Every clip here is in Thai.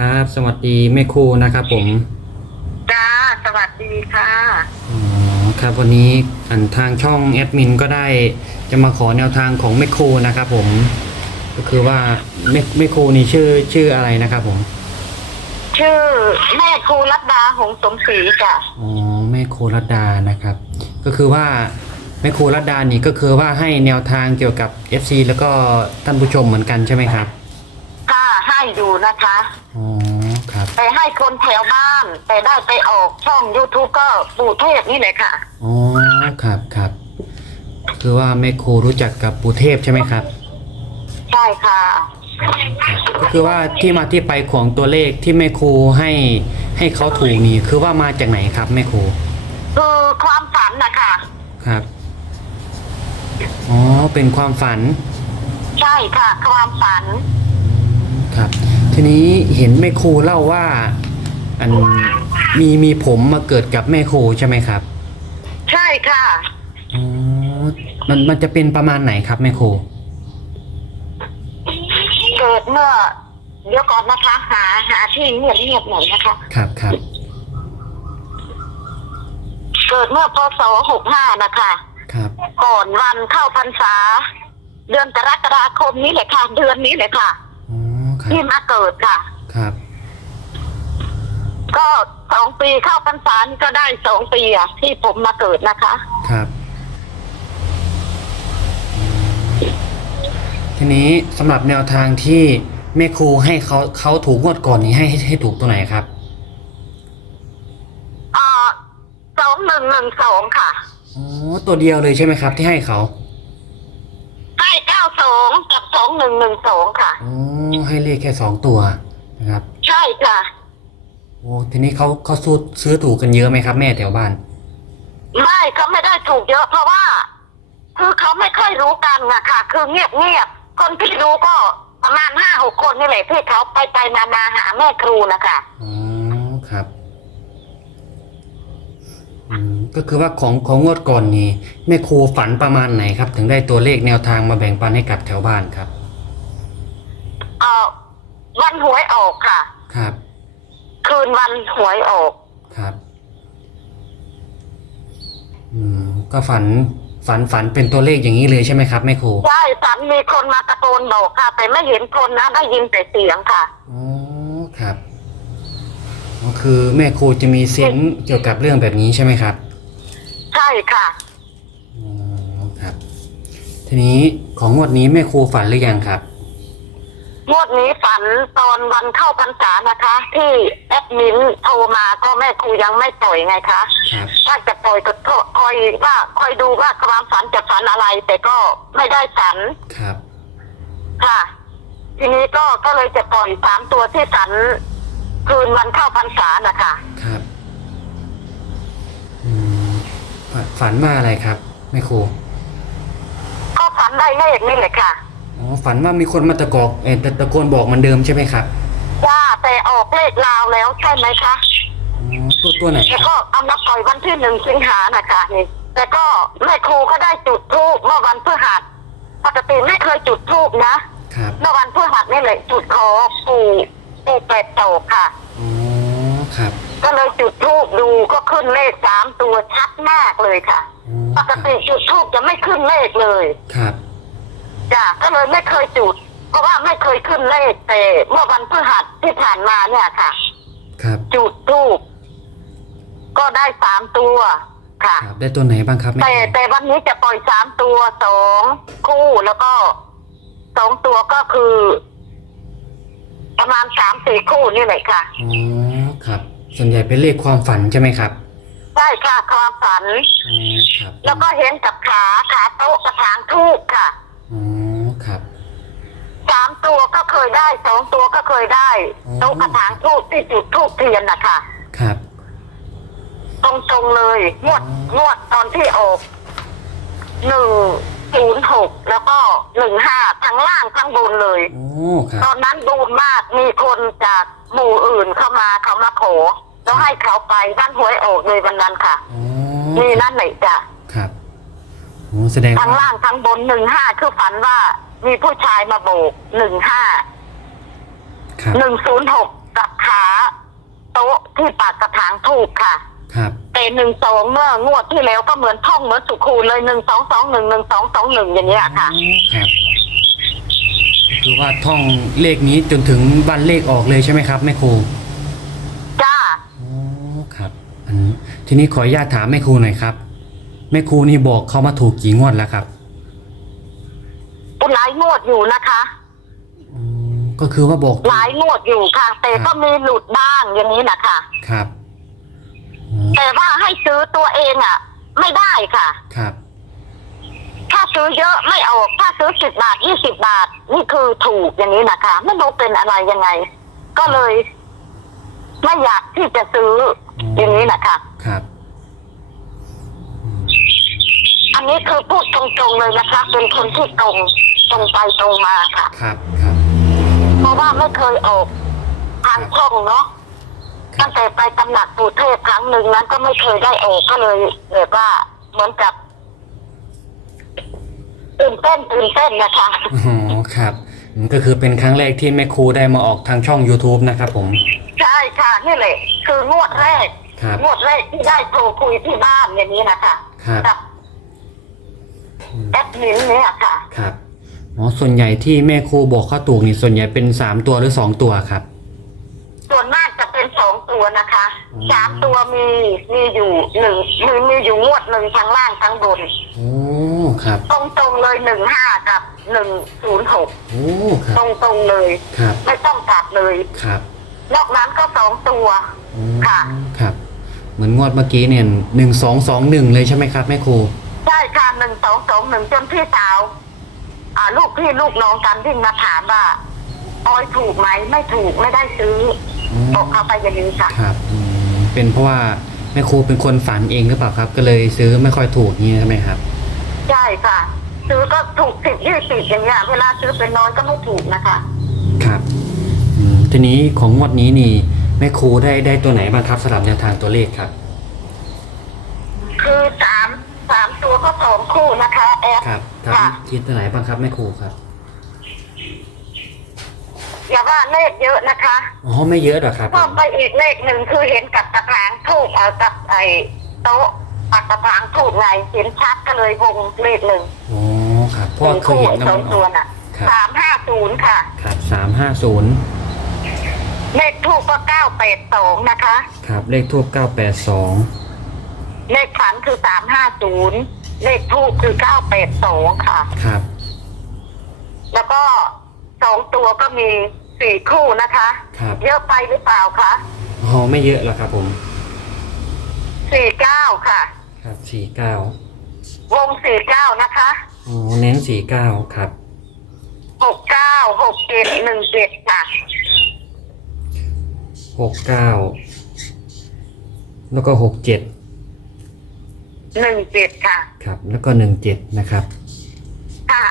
ครับ สวัสดีแม่ครูนะครับผมจ้าสวัสดีค่ะอ๋อครับวันนี้อันทางช่องแอดมินก็ได้จะมาขอแนวทางของแม่ครูนะครับผม ก็คือว่าแม่แม่ครูนี่ชื่อชื่ออะไรนะครับผมชื่อแม่ครูรัตดาหงสมศรีจ้ะอ๋อแม่ครูรัตดานะครับ ก็คือว่าแม่ครูรัตดานี่ก็คือว่าให้แนวทางเกี่ยวกับ FC แล้วก็ท่านผู้ชมเหมือนกันใช่ไหมครับค่ะให้ อยู่นะคะ อ๋อครับไปให้คนแถวบ้านแต่ได้ไปออกช่อง YouTube ก็ปู่เทพนี่แหละค่ะ อ๋อครับครับคือว่าแม่ครูรู้จักกับปู่เทพใช่ไหมครับใช่ค่ะก็คือว่าที่มาที่ไปของตัวเลขที่แม่ครูให้ให้เขาถูกนี่คือว่ามาจากไหนครับแม่ครูคือความฝันนะคะ ครับอ๋อเป็นความฝัน ใช่ค่ะ ความฝัน ครับ ทีนี้เห็นแม่ครูเล่าว่าอันมีมีผมมาเกิดกับแม่ครูใช่ไหมครับใช่ค่ะ อ๋อมันมันจะเป็นประมาณไหนครับแม่ครูเกิดเมื่อ เดี๋ยวก่อนนะคะ หาหาที่เงียบเงียบๆหน่อยนะคะ ครับครับเกิดเมื่อพศหกห้านะคะ ครับก่อนวันเข้าพรรษา เดือนกรกฎาคมนี้แหละค่ะ เดือนนี้เลยค่ะอ๋อครับ ที่มาเกิดค่ะ ครับ ก็สองปีเข้าพรรษานี่ก็ได้สองปีอะที่ผมมาเกิดนะคะ ครับอืมทีนี้สำหรับแนวทางที่แม่ครูให้เขาเขาถูกงวดก่อนนี้ให้ให้ให้ถูกตัวไหนครับอ่าสองหนึ่งหนึ่งสองค่ะ อ๋อตัวเดียวเลยใช่ไหมครับ ที่ให้เขา ให้เก้าสองกับสอง หนึ่งหนึ่งสองค่ะ อ๋อให้เลขแค่สองตัวนะครับ ใช่ค่ะ โอ้ทีนี้เขาเขาซื้อซื้อถูกกันเยอะไหมครับ แม่แถวบ้าน ไม่เขาไม่ได้ถูกเยอะเพราะว่า คือเขาไม่ค่อยรู้กันอะค่ะ คือเงียบเงียบๆคนที่รู้ก็ประมาณห้าหกคนนี่แหละที่เขาไปไปมามาหาแม่ครูนะคะอ๋อครับอืมก็คือว่าของของงวดก่อนนี้แม่ครูฝันประมาณไหนครับ ถึงได้ตัวเลขแนวทางมาแบ่งปันให้กับแถวบ้านครับ เอ่อวันหวยออกค่ะ ครับ คืนวันหวยออก ครับ อืม ก็ฝัน ฝัน ฝันเป็นตัวเลขอย่างนี้เลยใช่ไหมครับแม่ครูใช่ฝันมีคนมาตะโกนบอกค่ะ แต่ไม่เห็นคนนะ ได้ยินแต่เสียงค่ะ อ๋อ ครับก็คือแม่ครูจะมีเซนส์เกี่ยวกับเรื่องแบบนี้ใช่ไหมครับ ใช่ค่ะ อ๋อ ครับ ทีนี้ของงวดนี้แม่ครูฝันหรือยังครับ งวดนี้ฝันตอนวันเข้าพรรษานะคะ ที่แอดมินโทรมาก็แม่ครูยังไม่ปล่อยไงคะครับถ้าจะปล่อยก็คอยว่าคอยดูว่าความฝันจะฝันอะไร แต่ก็ไม่ได้ฝันครับค่ะ ทีนี้ก็ก็เลยจะปล่อยสามตัวที่ฝันคืนวันเข้าพรรษานะคะครับอืมฝันฝันว่าอะไรครับแม่ครูก็ฝันได้เลขนี่แหละค่ะอ๋อ ฝันว่ามีคนมาตะกอกเอ่อตะตะโกนบอกเหมันเดิมใช่ไหมครับว่าแต่ออกเลขลาวแล้วใช่ไหมคะอ๋อตัวตัวไหนคแล้รัวบก็เอามาปล่อยวันที่หนึ่งสิงหานะคะนี่แต่ก็แม่ครูก็ได้จุดธูปเมื่อวันพฤหัสปกติไม่เคยจุดธูปนะครับเมื่อวันพฤหัสนี่แหละจุดขอปู่ปู่แปดโตกค่ะ อ๋อครับก็เลยจุดธูปดูก็ขึ้นเลขสามตัวชัดมากเลยค่ะ อ๋อปคกรับติจุดธูปจะไม่ขึ้นเลขเลย ครับ จ้ะก็เลยไม่เคยจุด เพราะว่าไม่เคยขึ้นเลขแต่เมื่อวันพฤหัสที่ผ่านมาเนี่ยค่ะ ครับจุดธูปก็ได้สามตัวค่ะ ครับได้ตัวไหนบ้างครับแม่คแต่รูแต่วันนี้จะปล่อยสามตัวสองคู่แล้วก็สองตัวก็คือ ประมาณสามสี่คู่นี่แหละค่ะอ๋อครับ ส่วนใหญ่เป็นเลขความฝันใช่ไหมครับใช่ค่ะความฝัน อ๋อครับแล้วก็เห็นกับขาขาโต๊ะกระถางทูบค่ะอ๋อครับ สามตัวก็เคยได้สองตัวก็เคยได้อ๋อโต๊ะกระถางทูบที่จุดทูบเทียนนะคะครับ ตรงๆเลยงวดอ๋องวดตอนที่ออกหนึ่งศูนย์หกแล้วก็หนึ่งห้าทั้งล่างทั้งบนเลย โอ้ครับตอนนั้นบูมมากมีคนจากหมู่อื่นเข้ามาเขามาขอแล้วให้เขาไปบ้านหวยออกเลยวันนั้นค่ะอ๋อนี่นั่นไหนจ้ะครับ โอ้แสดงทั้งว่าล่างทั้งบนหนึ่งห้าคือฝันว่ามีผู้ชายมาโบกหนึ่งห้าครับหนึ่งศูนย์หกกับขาโต๊ะที่ปากกระถางถูกค่ะ ครับแต่หนึ่งสองเมื่องวดที่แล้วก็เหมือนท่องเหมือนสุขูเลยหนึ่งสองสองหนึ่งหนึ่งสองสองหนึ่งอย่างเงี้ยค่ะ ครับก็คือว่าท่องเลขนี้จนถึงวันเลขออกเลยใช่ไหมครับแม่ครูจ้าอ๋อครับอันทีนี้ขออนุญาตถามแม่ครูหน่อยครับ แม่ครูนี่บอกเขามาถูกกี่งวดแล้วครับหลายงวดอยู่นะคะอ๋อก็คือว่าบอก หลายงวดอยู่ค่ะ แต่ก็มีหลุดบ้างอย่างนี้นะคะครับอ๋อแต่ว่าให้ซื้อตัวเองอะ ไม่ได้ค่ะ ครับ ถ้าซื้อเยอะไม่ออก ถ้าซื้อสิบบาทยี่สิบบาท นี่คือถูกอย่างนี้นะคะไม่รู้เป็นอะไรยังไง ก็เลย ไม่อยากที่จะซื้ออย่างนี้นะคะ ครับ อั นนี้คือพูดตรงๆเลยนะคะ เป็นคนที่ตรงตรงไปตรงมาค่ะ ครับครับเพราะว่าไม่เคยออกทางช่องเนาะครัตั้บงแต่ไปตำหนักปู่เทพครั้งหนึ่งนั้นก็ไม่เคยได้ออกก็เลยแบบว่าเหมือนกับตื่นเต้นตื่นเต้นนะคะอ๋อครับอืมก็คือเป็นครั้งแรกที่แม่ครูได้มาออกทางช่อง YouTube นะครับผม ใช่ค่ะนี่แหละคืองวดแรกครับงวดแรกที่ได้โทรคุยที่บ้านอย่างนี้นะคะครับกับ แอดมินเนี่ยค่ะ ครับอ๋อส่วนใหญ่ที่แม่ครูบอกเข้าถูกนี่ส่วนใหญ่เป็นสามตัวหรือสองตัวครับ ส่วนมากจะเป็นสองตัวนะคะอืม สามตัวมีมีอยู่หนึ่งมีมีอยู่งวดหนึ่งทั้งล่างทั้งบน โอ้ครับตรงตรงๆเลยหนึ่งห้ากับหนึ่งศูนย์หกโอ้ครัตบรงตรงๆเลย ครับไม่ต้องกลับเลย ครับนอกนั้นก็สองตัว อืมค่ะ ครับ เหมือนงวดเมื่อกี้เนี่ยหนึ่งสองสองหนึ่งเลยใช่ไหมครับแม่ครู ใช่ค่ะหนึ่งสองสองหนึ่งจนพี่สาว อ่า ลูกพี่ลูกน้องกันวิ่งมาถามว่าออยถูกไหมไม่ถูกไม่ได้ซื้ออืมบอกเขาไปอย่างนี้ค่ะ ครับอืมเป็นเพราะว่าแม่ครูเป็นคนฝันเองหรือเปล่าครับ ก็เลยซื้อไม่ค่อยถูกอย่างนี้ใช่ไหมครับ ใช่ค่ะ ซื้อก็ถูกสิบยี่สิบอย่างเงี้ยเวลาซื้อเป็นน้อยก็ไม่ถูกนะคะ ครับอืมทีนี้ของงวดนี้นี่แม่ครูได้ได้ตัวไหนบ้างครับสำหรับแนวทางตัวเลขครับ คือสามสามตัว ก็สองคู่นะคะแอปครับครับค่ะทีตัวไหนบ้างครับแม่ครูครับอย่าว่าเลขเยอะนะคะอ๋อไม่เยอะหรอกครับผเพิ่มมไปอีกเลขหนึ่งคือเห็นกับตะถางทูบเอากับไอ้โต๊ะปักตะถางทูบไงเห็นชัดก็เลยวงเลขหนึ่งอ๋อครับเพราะว่าเคยคู่เห็นสน้ำอมังนอตัอวก น่ะครับ สามห้าศูนย์ค่ะ ครับสามห้าศูนย์เลขทูบก็เก้าแปดสองนะคะ ครับเลขทูบเก้าแปดสองเลขฝันคือสามห้าศูนย์ เลขทูบคือเก้าแปดสองค่ะ ครับ แล้วก็สองตัวก็มีสี่คู่นะคะ ครับ เยอะไปหรือเปล่าคะอ๋อไม่เยอะหรอกครับผม สี่เก้าค่ะ ครับสี่เก้าวงสี่เก้านะคะอ๋อเน้นสี่เก้าครับ หกเก้าหกเจ็ดหนึ่งเจ็ดค่ะ หกเก้า แล้วก็หกเจ็ด หนึ่งเจ็ดค่ะ ครับ แล้วก็หนึ่งเจ็ดนะครับ ค่ะ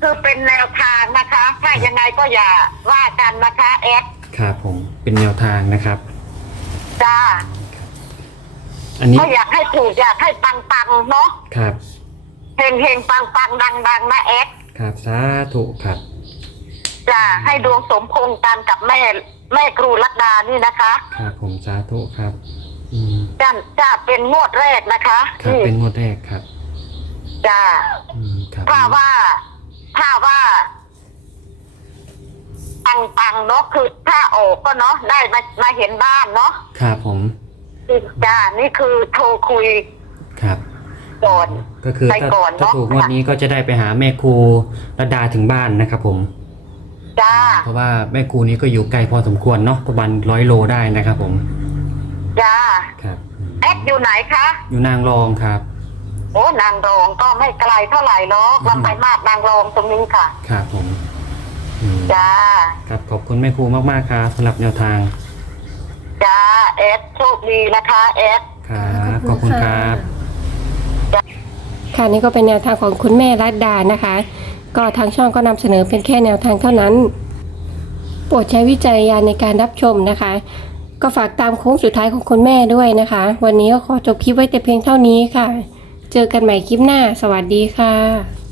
คือเป็นแนวทางนะคะ ถ้ายังไงก็อย่าว่ากันนะคะแอดครับผมเป็นแนวทางนะครับ จ้าอันนี้ก็อยากให้ถูกอยากให้ปังปังๆเนาะครับเฮงเฮงปังปังดังดังๆนะแอดครับสาธุครับจ้าให้ดวงสมพงษ์กันกับแม่แม่ครูลักดานี่นะคะ ครับผมสาธุครับอืม จ้าจ้าเป็นงวดแรกนะคะครับนี่เป็นงวดแรกครับจ้าอืมครับถ้าว่าถ้าว่าปังปังๆเนาะคือถ้าออกก็เนาะได้มามาเห็นบ้านเนาะครับผมจ้านี่คือโทรคุยครับก่อน ก็คือไปถ้าก่อนถ้าเนาะถูกงวดนี้ก็จะได้ไปหาแม่ครูระดาถึงบ้านนะครับผม จ้าเพราะว่าแม่ครูนี้ก็อยู่ไกลพอสมควรเนาะประมาณร้อยโลได้นะครับผมจ้า ครับอืม แอดอยู่ไหนคะ อยู่นางรองครับ โอ้นางรองก็ไม่ไกลเท่าไหร่เนาะอืมลำไปมาดนางรองตรงนี้ค่ะ ครับผมอืมจ้า ครับขอบคุณแม่ครูมากๆครับสำหรับแนวทางจ้าแอดโชคดีนะคะแอด ครับขอบคุณครับ ค่ะนี่ก็เป็นแนวทางของคุณแม่รัตดานะคะ ก็ทางช่องก็นำเสนอเป็นแค่แนวทางเท่านั้น โปรดใช้วิจัยญาณในการรับชมนะคะ ก็ฝากตามโค้งสุดท้ายของคุณแม่ด้วยนะคะ วันนี้ก็ขอจบคลิปไว้แต่เพียงเท่านี้ค่ะ เจอกันใหม่คลิปหน้า สวัสดีค่ะ